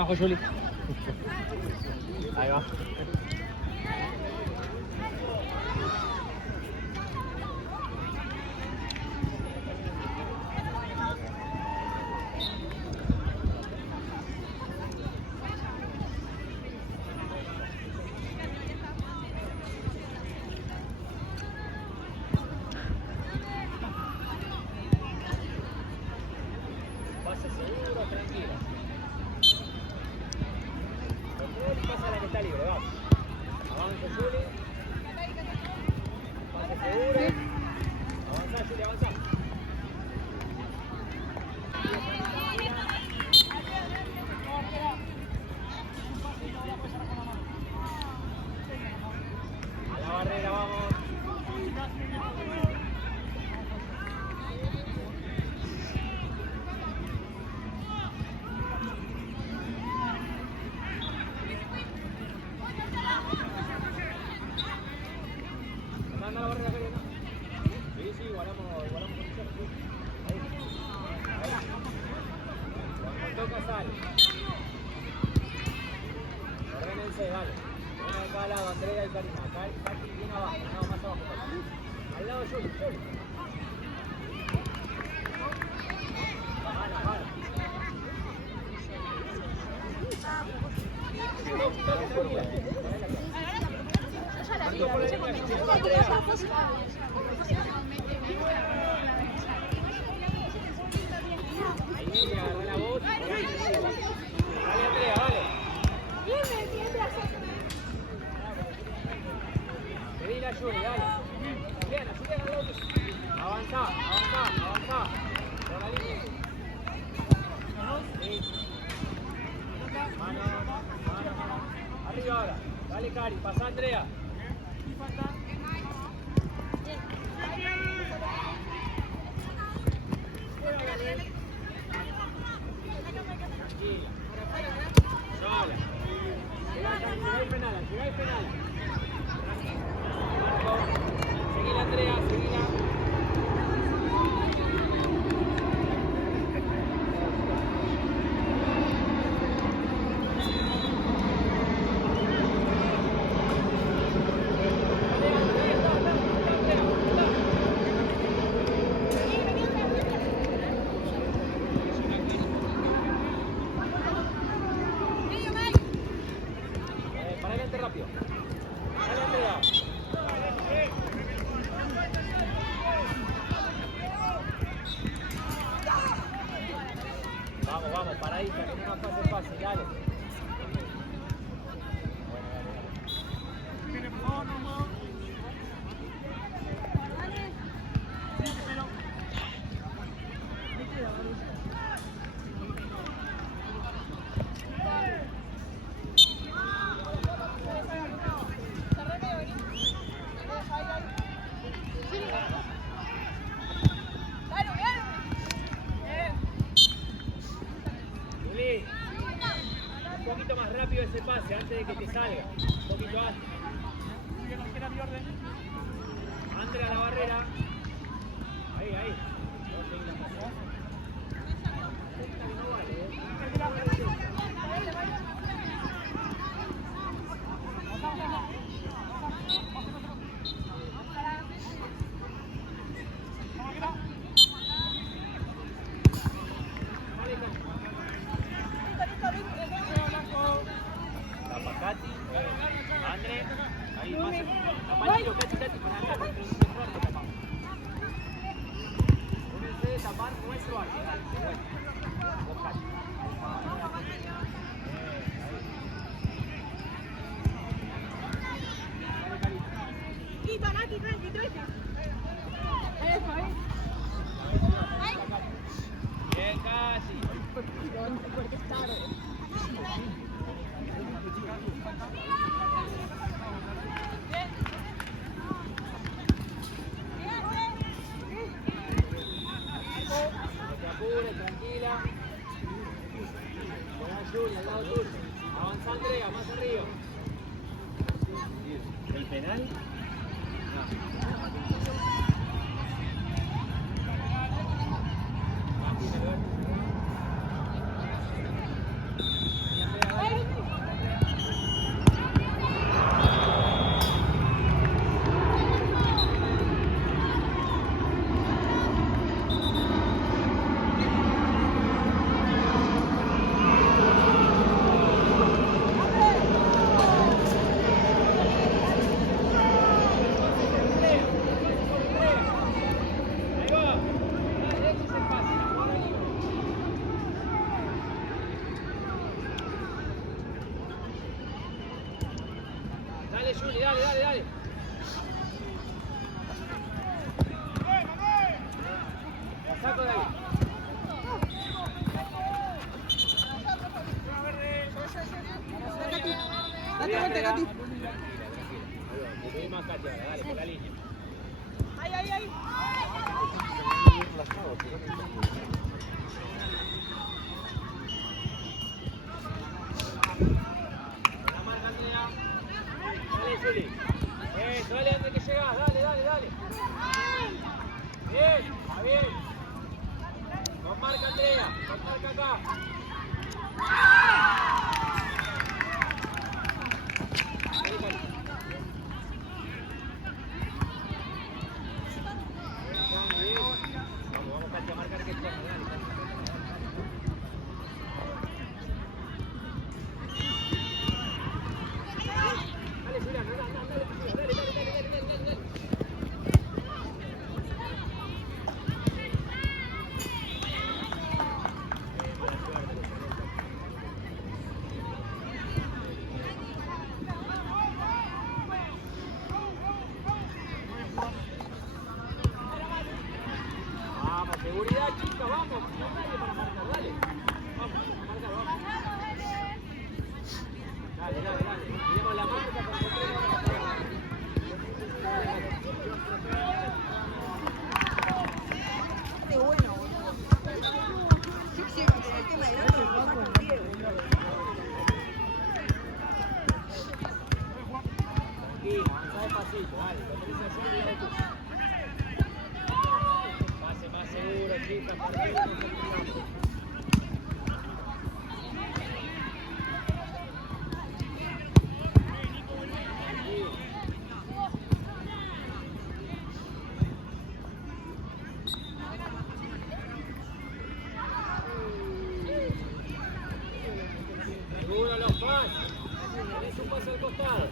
Abajo, Juli. Ahí va. Pasa Andrea. Seguila Andrea, seguila. Vamos, paradita, que no nos pase fácil, dale. Un poquito más rápido ese pase antes de que te salga. Un poquito antes. Andre a la barrera. Ahí. Andre, ahí más. Tapalito, Katy, para acá. Únense de tapar nuestro arco. Bien, casi. Tranquila. Juli, al lado tuyo. Avanza Andrea, más arriba. ¿El penal? No. Dale, Juli, dale, dale, dale. La saco de ahí. Date vuelta, Katy. Más Katy ahora, dale, por la línea. Ay, ay, ay. La marca, Andrea. Dale, Juli. Eso, dale, Andrea, que llegás. Dale, dale, dale. Bien, está bien. Con marca, Andrea. Con marca acá. Vamos, Katy, a marcar que corra, dale. Dale, Julián, dale, dale, dale. Vamos, seguridad, chicas, vamos. No hay nadie para marcar, dale. Vamos, a marcar, vamos. Dale. Miremos la marca con el Qué bueno, boludo. Sí, el tema de gato lo pasa con Diego. Tranquilo, avanzá despacito, dale. Autorización y dale tú. Pase más seguro, chicas, partido. Seguro los fans. Tenés un paso al costado.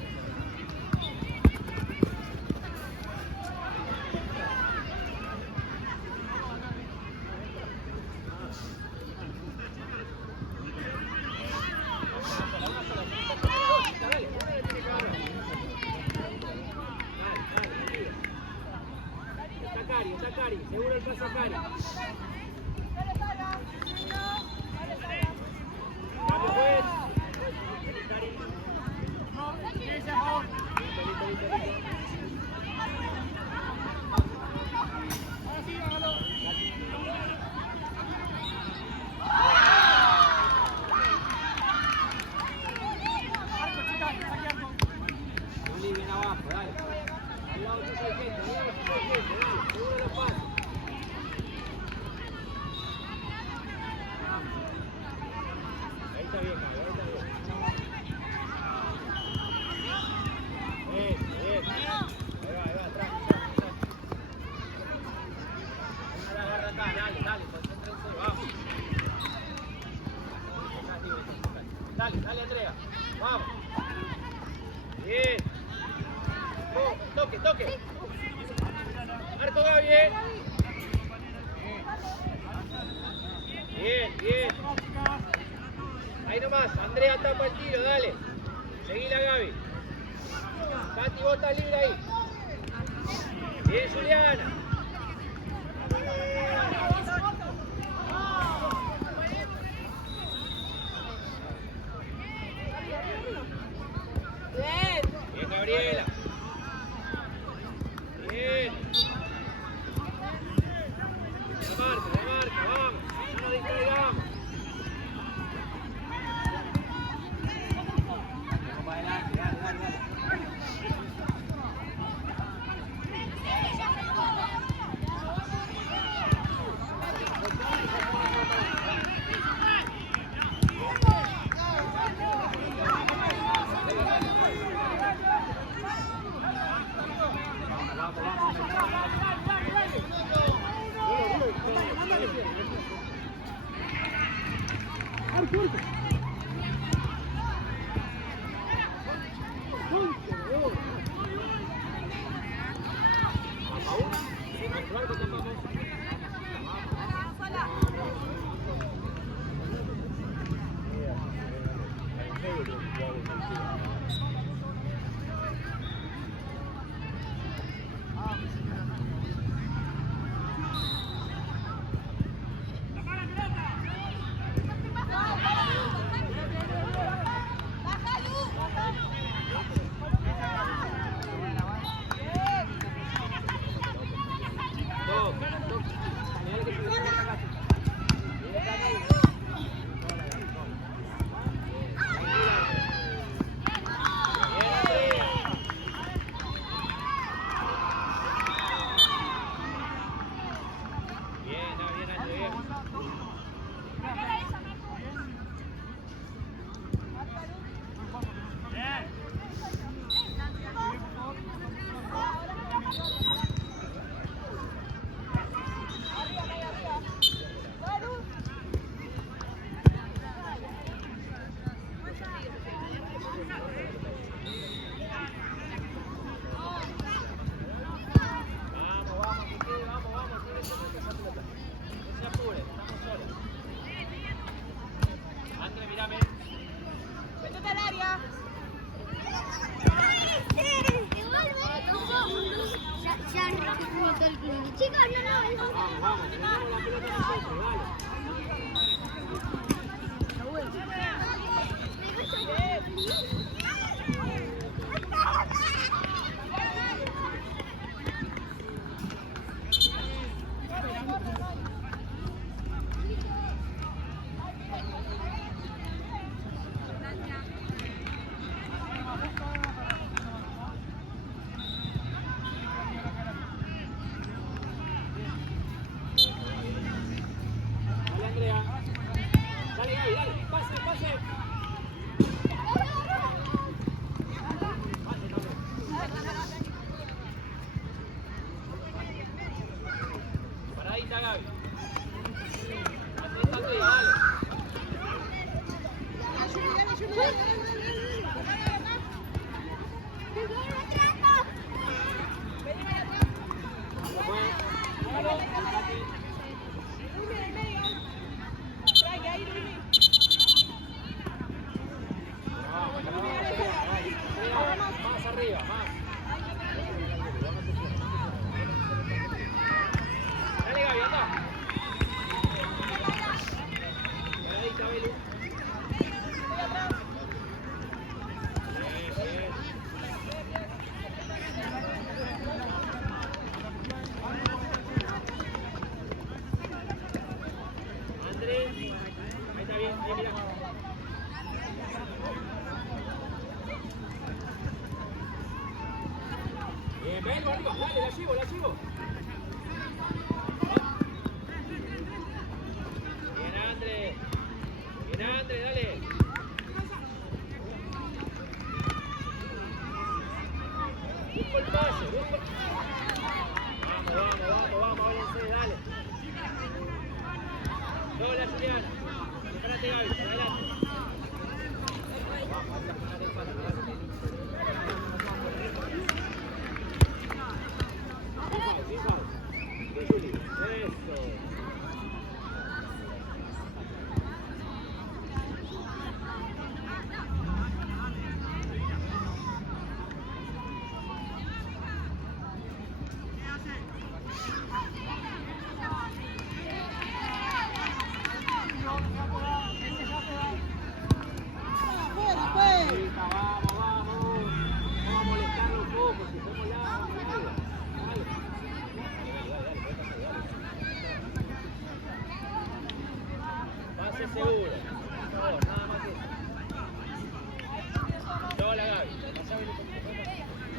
Está Cari, seguro el paso a Cari. Cambio pues. Cari. Listo. Juli, bien abajo, dale. Al lado tuyo hay gente, dale. Seguro los pasos. Ahí está bien, Javi, ahí está bien. Bien. Ahí va, atrás. Agarra acá, dale, concéntrense, vamos. Dale, Andrea, vamos. Bien. Toque. Marco Gaby, Bien. Ahí nomás, Andrea tapa el tiro, dale. Seguila, Gaby. Katy, vos estás libre ahí. Bien, Juliana. Bien, Gabriela. Bien. Remarca, vamos. No nos distraigamos. Vamos para adelante, dale. Más arriba, más. Dale, Gaby, anda. Pegadita, Belu. Andrés, ahí está bien, ahí mira. Bien, ven, arriba, dale, la llevo, la llevo. Bien, Andrés, dale. Busco el pase, busco. Vamos, váyanse, dale. Hola, Julián. Prepárate, Gaby, adelante. Eso. Seguro. No, nada más eso. No, la Gaby.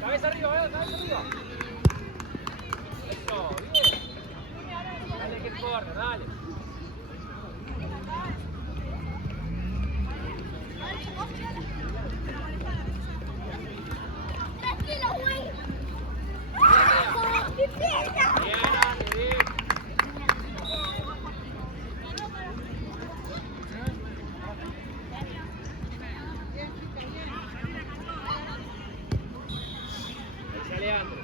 Cabeza arriba, cabeza arriba. Eso, bien. Dale que corre, dale. Tranquilo, güey. Bien, Andrés, bien. Leandro.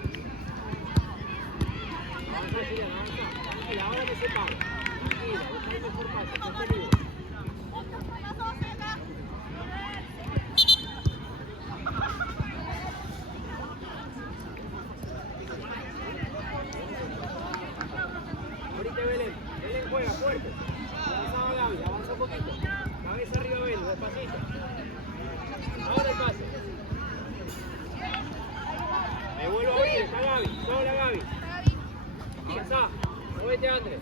Avanza, Julián, avanza. Tranquila, ahora me separo. Tranquila, busca el mejor pase, que esté libre. Ahorita Belén. Belén juega fuerte. Avanzaba Gaby, avanza un poquito. Cabeza arriba Belén, despacito. Ahora el pase. Me vuelvo a abrir, está Gaby, sola Gaby. Avanzá, movete Andrés.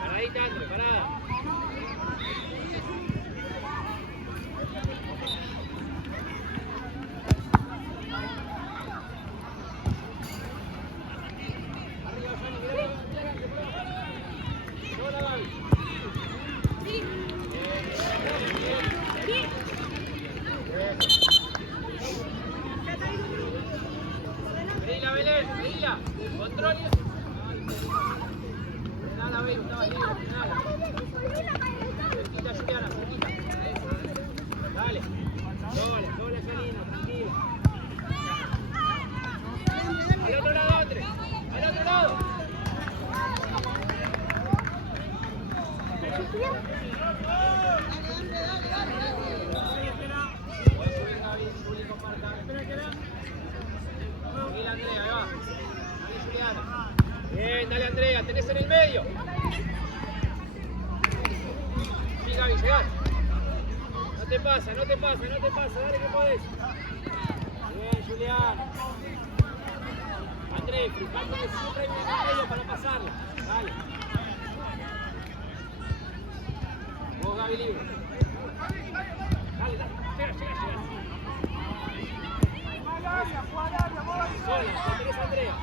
Paradita Andrés, parada. Pedila, Belén, pedila. Control y eso. Nada, Belén, estaba bien, nada. Cerquita, Juliana, cerquita. Dale. Sola, Janina, tranquila. Al otro lado, Andrés. Al otro lado. Tranquila, Andrea, ahí va. Dale, Juliana. Bien, dale, Andrea, tenés en el medio. Sí, Gaby, llegás. No te pasa, dale que podés. Bien, Julián. Andrés, fijate que siempre hay un medio para pasarla. Dale. Gaby libre. Dale, llega. Sola, la tenés Andrea.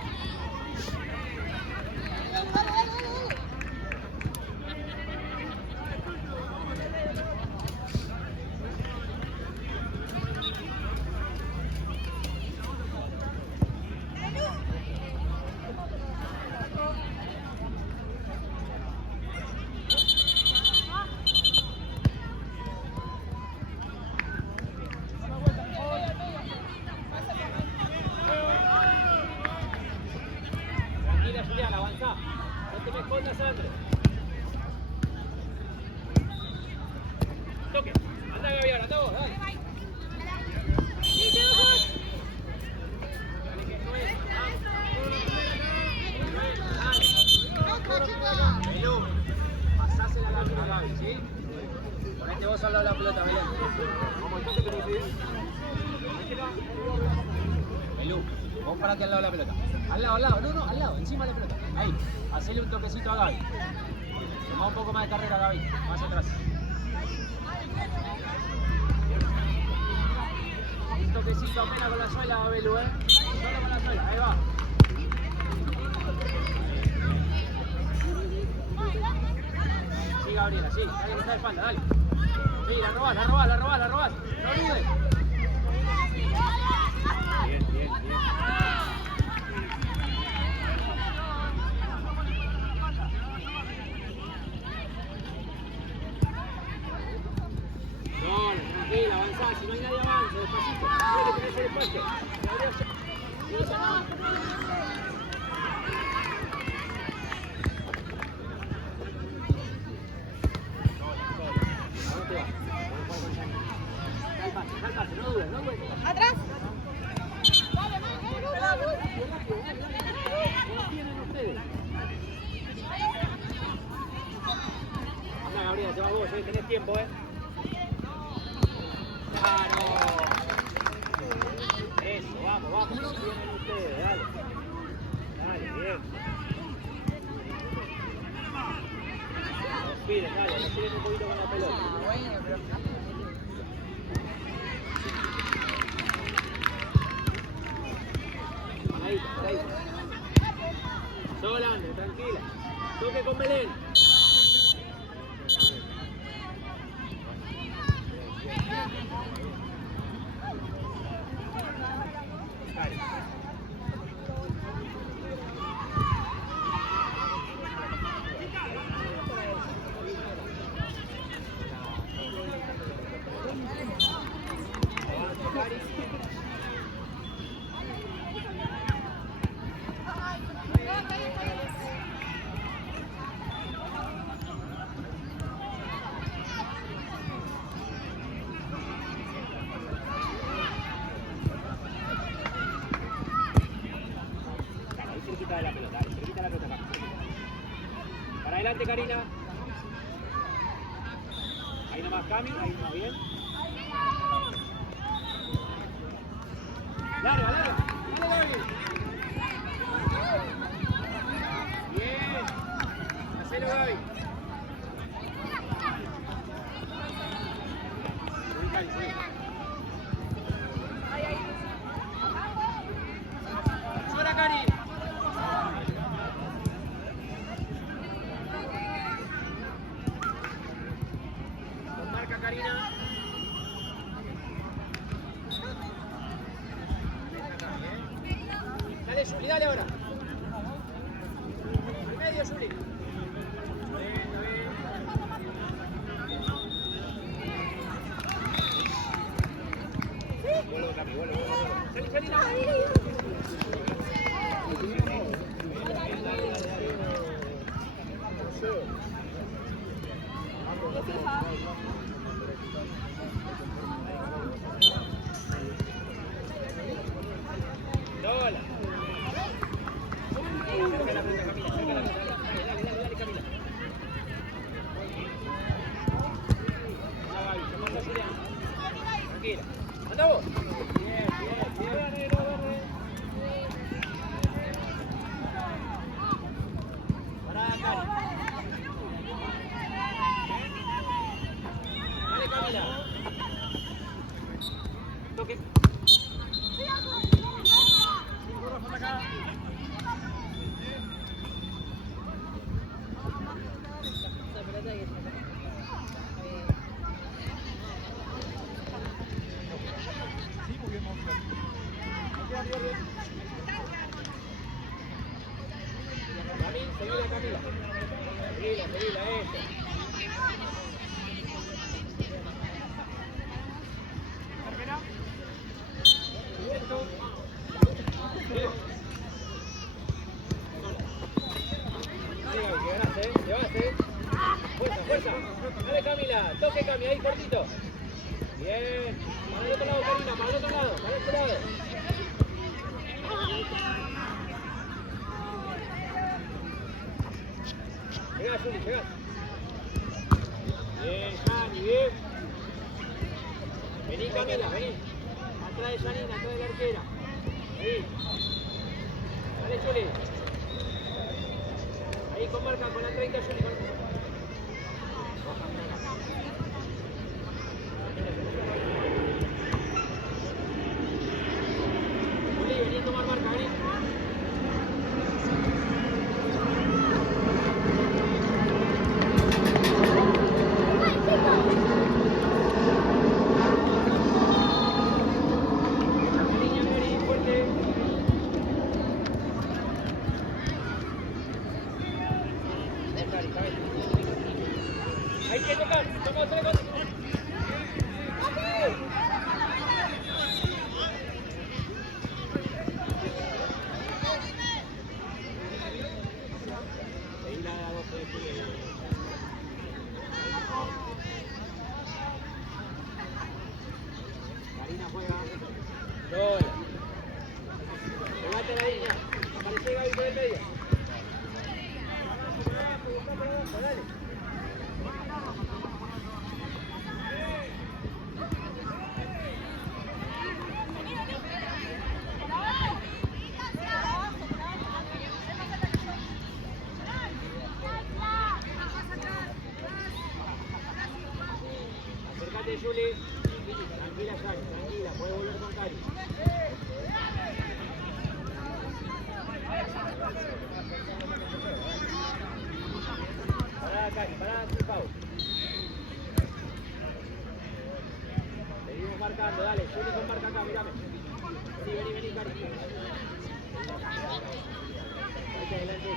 Juliana, avanzá. No te me escondas, André. Toque. Anda, Gaby, ahora, anda vos, dale. Dale, que no es. Dale. Belú, pasásela a Gaby, ¿sí? Ponete vos al lado de la pelota, Belén. ¿Cómo estás? Belú, vos parate al lado de la pelota. Al lado, no, al lado, encima de la pelota. Ahí, hacele un toquecito a Gaby. Toma un poco más de carrera, Gaby, más atrás. Un toquecito apenas con la suela, Belu, solo con la suela, ahí va. Sí, Gabriela, sí, dale que está de espalda, dale. Sí, la robás. No olvides. Bien. Tranquila, avanzá, si no hay nadie avanza, despacito. Tiene que tener ese despacho. ¿A dónde te vas? Cálmate, no dudes. Atrás. ¿Cómo tienen ustedes? Anda, Gabriela, te vas vos, tenés tiempo, ¡Claro! Eso, vamos, vienen ustedes, dale. Dale, bien. Respiren un poquito con la pelota. Ahí. Sola, André, tranquila. Toque con Belén. Cerquita de la pelota, para adelante, Karina. Ahí nomás, Cami, ahí nomás, bien. Larga, Gaby. Bien. Hacelo, Gaby. Subí. Sola, Cari. Marca, Karina. Dale, Juli, dale ahora. Al medio, Juli. Vuelvo, Cami, vuelvo. Salí, no. Dale. Hola. Cerca la pelota, Camila. Dale, Camila. Gaby, se pasa Julián. Tranquila. Anda vos. Bien. Pará, Cari. Dale, Camila. Toque. Seguila, Camila. Seguila, eso. Llevaste. Fuerza. Dale, Camila. Toque, Cami, ahí cortito. Bien. Para el otro lado, Karina, para el otro lado, para este lado. Llegás, Juli, llegás. Bien, Jani, bien. Vení, Camila, vení. Atrás de Janina, atrás de la arquera. Ahí. Dale, Juli. Ahí con marca, con la 30, Juli. Juli, vení a tomar marca, vení. Hay que tocar, vamos a hacer. Karina juega. Gol. Levante la línea. Aparece Gaby por el medio. Dale. Acércate, Juli. Tranquila, Jari, tranquila. Puede volver con Cari. Pará, Cari, pará, Pau. Seguimos marcando, dale. Juli con marca acá, mirame. Vení, Cari. Ahí te adelante.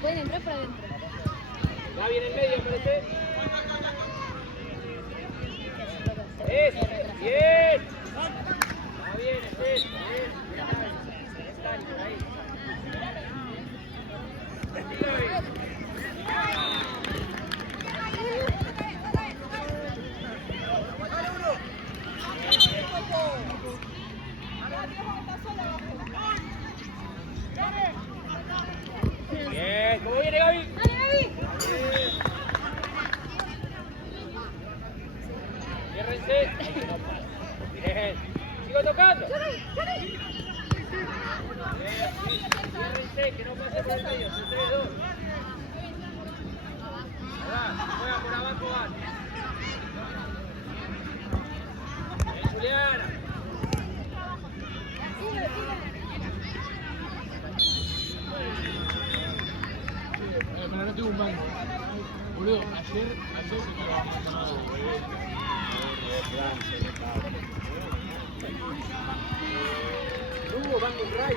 Pueden entrar por adentro. Ya viene en medio, parece. Eso, bien. Está bien, es eso, bien. Están por ahí. Bien, ¿cómo viene Gaby? ¡Dale, Gaby! Ciérrense. Bien. Sigo tocando. Bien. Ciérrense, que no pase por el medio. 3-2. Juega por abajo, van. Bien, Juliana. Pero no tengo un banco. Boludo, ayer se me va a mandar Hugo Van Ray.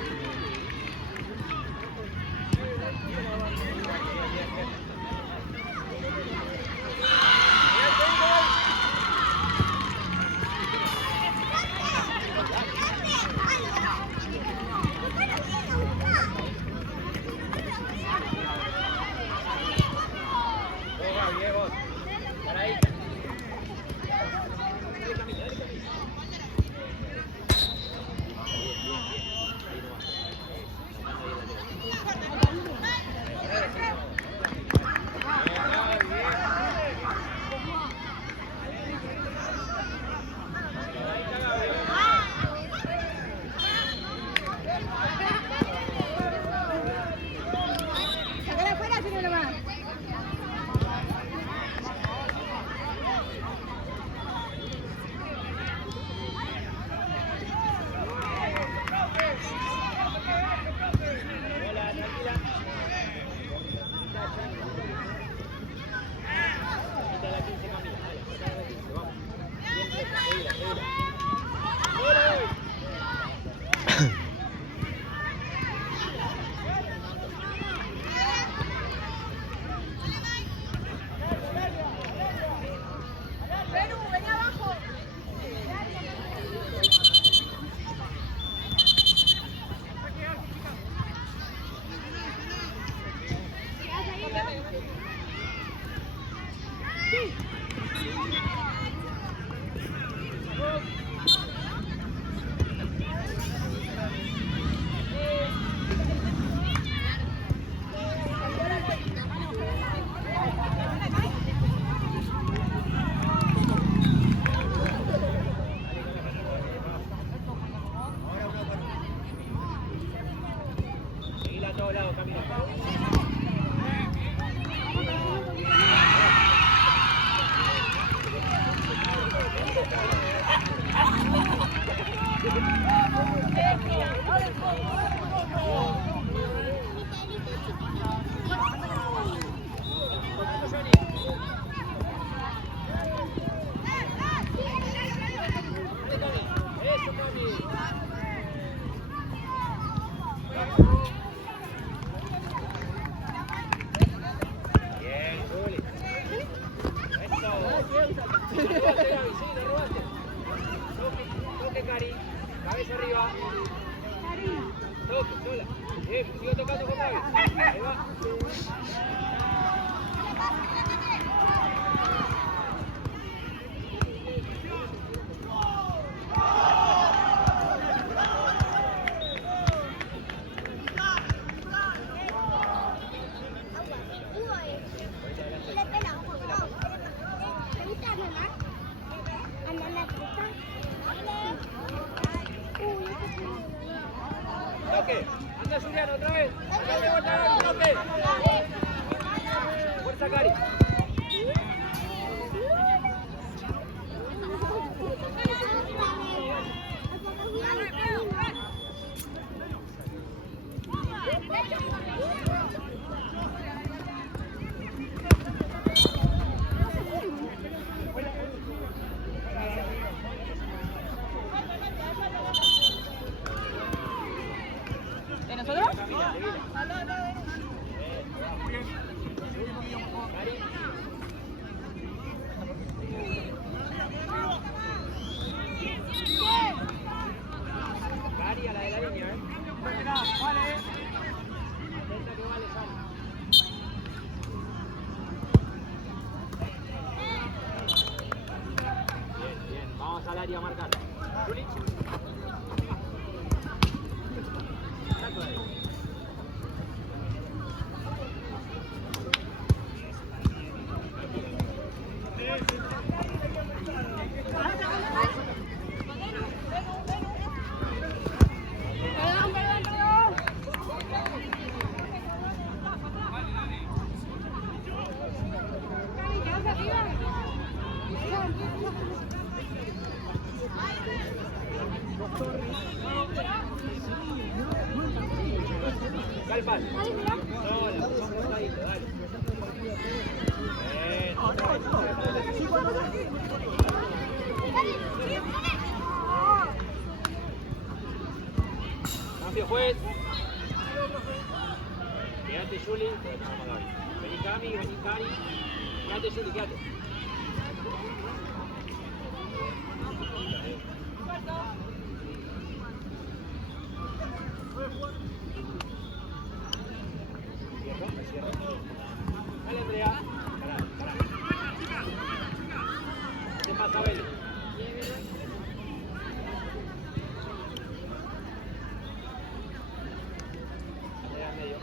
lado a lado, camina. Eso, Cami. Bien, Juli. Eso. Robate, Gaby, sí, lo robaste. Toque, Cari. Cabeza arriba. Toque, sola. Bien, sigo tocando con Gaby. Ahí va. Toque. Anda, Juliano, otra vez. Dale vuelta, Gaby, toque. Fuerza, Cari. ¿De nosotros? Camina, seguila. Cari. Cari a la de la línea, Atenta que vale, sale. Bien, vamos al área a marcar. Juli. Saco de ahí. Calpan. No, la vamos cortadito, dale. Cambio, juez. Quédate, Juli. Vení, Cami, vení, Cari. Quédate, Juli, quédate. Cierra. Dale, Andrea. Pará. ¿Qué pasa, Beli? Andrea, medio.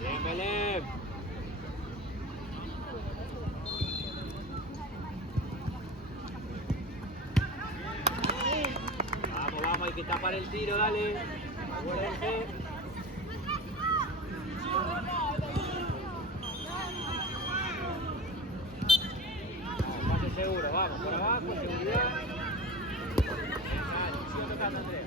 Bien, Belén. Vamos, hay que tapar el tiro, dale. Acuérdense. Pase seguro, vamos, por abajo, seguridad. Dale, sigo tocando, Andrea.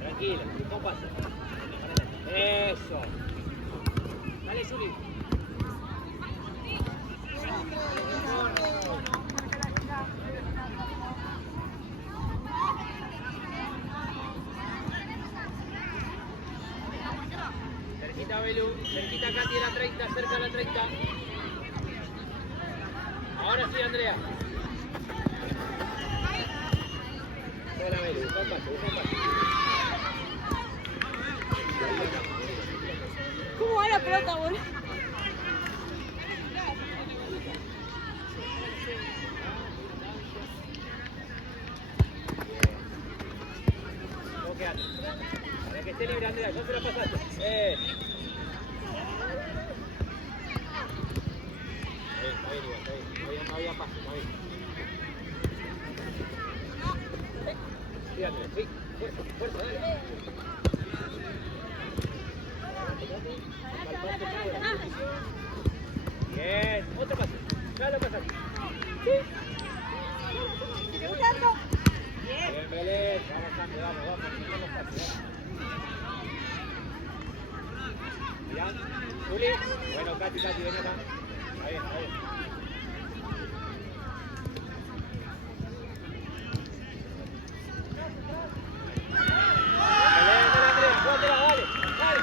Tranquila, no pasa. Eso. Dale, Juli. Cerquita Belu, cerquita Katy de la 30, cerca de la 30. Ahora sí, Andrea. Hola, Belu. busca un pase. ¿Cómo va la pelota, boludo? Vos quedate. Para que esté libre, Andrea, ya se la pasaste. Está bien, Iván, está bien. No había paso, está bien. Sí, Andrea, sí. Fuerza, fuerza, dale. Bien, otro pase. Ya lo pasaste. Sí. Sigue buscando. Bien, Belén. Vamos, Andrea, vamos. No los pases, vamos. Mirá, Juli. Bueno, Katy, ven acá. Está bien, está bien. Belén, dale, Andrea, jugátela, dale, dale.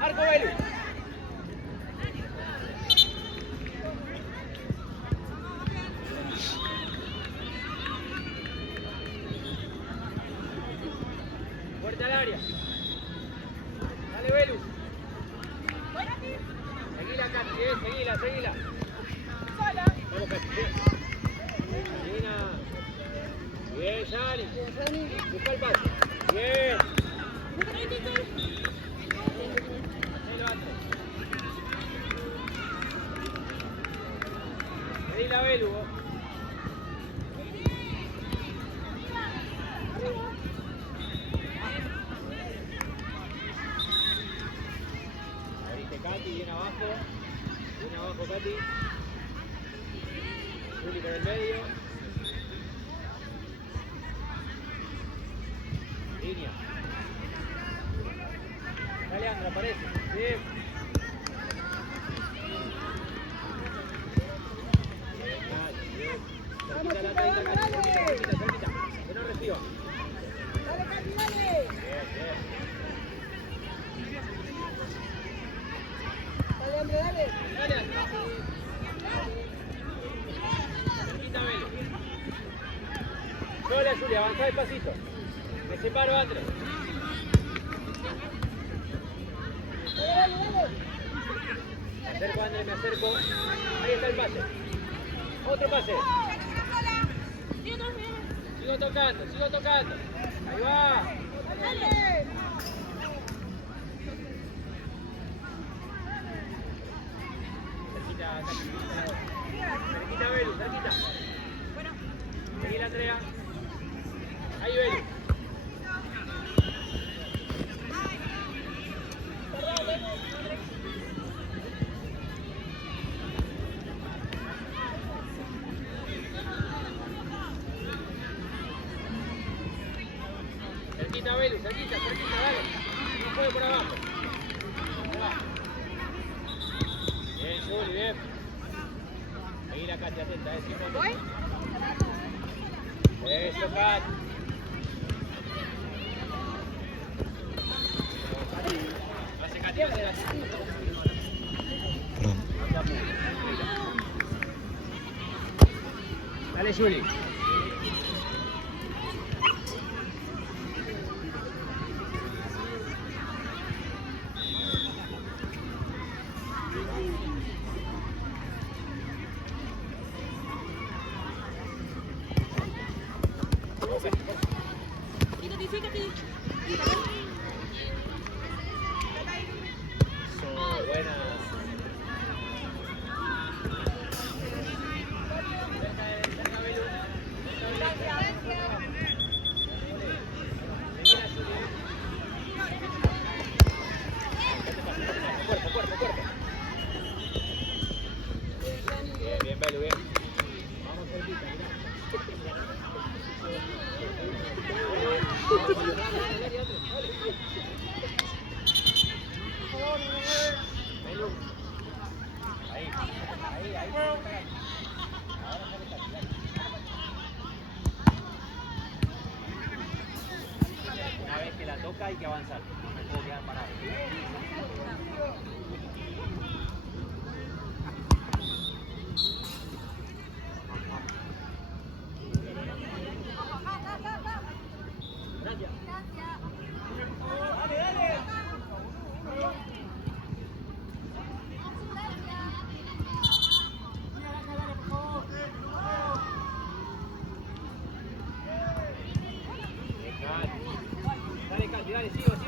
Arco Belu. Fuerte al área. Dale, Belu. Seguila, Katy, seguila. Vamos, Katy, bien. Bien, Yari. Busca el pase. Bien. Hacelo antes. Seguila, Belu. Abriste, Katy, bien abajo, Katy. Juli por el medio. Línea. Dale, Andra, aparece. Bien. Bien, Katy, bien. Cerquita la 30, Katy, cerquita. Que no reciba. Dale, Katy, dale. Bien. Dale, André, dale. Dale, Andra. Cerquita, Belu. Sola, Juli, avanzá despacito. Me separo, André. Me acerco, André, me acerco. Ahí está el pase. Otro pase. Sigo tocando. Ahí va. Dale. Cerquita, cerquita, Belu, cerquita. Seguí la Andrea. Ahí, Belu. Cerquita, Belu, cerquita, dale. No puede por abajo. Ahí va. Bien, Juli, bien. Seguí la Katy, atenta, Simón. ¿Voy? Eso, Katy. Hace Katy, hace Katy. Dale, Juli. Buena. Bien, Belu, bien. Vamos cerquita, Belu. Ahí. Ahora sale Katy, dale. Una vez que la toca hay que avanzar. No me puedo quedar parado. dale, sigo,